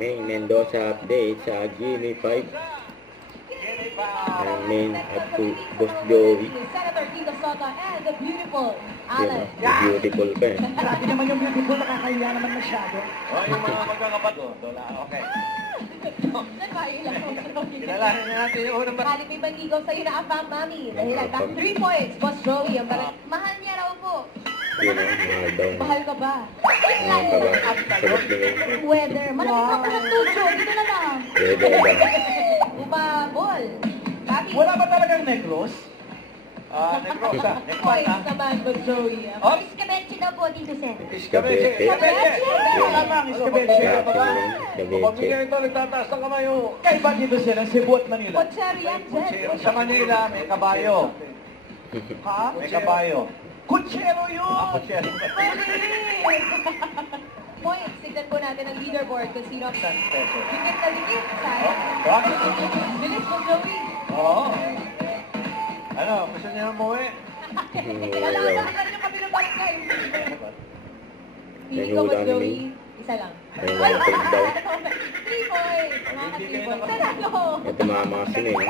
May Mendoza update sa Jimmy 5. And main up to Boss Joey. Senator Tito Soto and the beautiful Yun, Alan. beautiful pa eh. Grabe naman yung beautiful, nakakahiya naman masyado. Yung mga magkakapat ko. Okay. Nagbayo lang ako. Kilalanin na natin yung unang Kali may bandigaw sa'yo na Afam Mami. Dahil nagtang 3 points, Boss Joey. Ang mahal niya raw po. Yun o, mahal daw. Mahal ka ba? Mahal ka ba? Sagot nila. Weather. Malamig ka pa sa studio. Dito na lang. Pwede ba? Umabol. Papi. Wala ba talagang negros? Negrosa. Points naman, Boss Joey. Oh. Iskabeche daw po, Tito Sen. Iskabeche. Iskabeche. Lamang, iskabeche. Pamilya ito, nagtataas ng kamay. Kaiba dito sila, Cebu at Manila. Pochero yan, Jen. Sa Manila, may kabayo. Ha? May kabayo. Kutsero yun! Kutsero. Points, tignan po natin ang leaderboard kung sino ang Peso. dikit na dikit. Sayang. What? Bilis mo, Joey. Oo. Ano, gusto niya umuwi? Alam mo, ano yung kabilang barangay? Pili ko, Boss Joey. Isa lang. Ayun lang yung take down. 3 points. Mga ka 3 points. Sarado. Ito mga sino eh.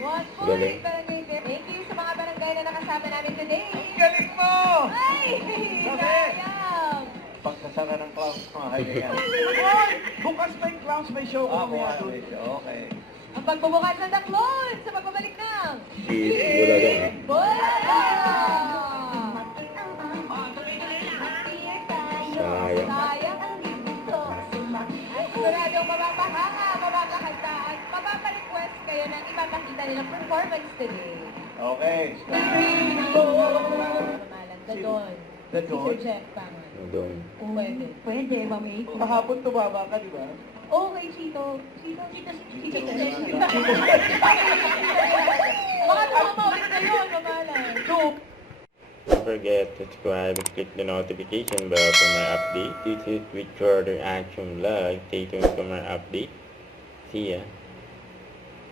1 point, Galing. barangay. Thank you sa mga barangay na nakasama namin today. Galing mo! Ay! Sayang! Pagsasara ng clowns mga kaibigan. Bukas may clowns, may show ko mamaya doon. Okay. Ang pagbubukas ng daklon sa pagbabalik ng Si Bulaga ha. Bola! Sayang. Sayang ang dito. Ay, siguradong mapapahanga, mapapahagtaan, mapaparequest kayo ng ipapakita nilang performance today. Okay. Mamalan, Dadon. Dadon? Si Sir Jeff Pangan. Doon. Pwede. Pwede, mami. Kahapon tumama ka, di ba? Okay, Chito. Chito. Baka tumama ulit na yun, mamalan. Soup! Don't forget to subscribe and click the notification bell for my update. This is Richard Action Vlog. Stay tuned for my update. See ya.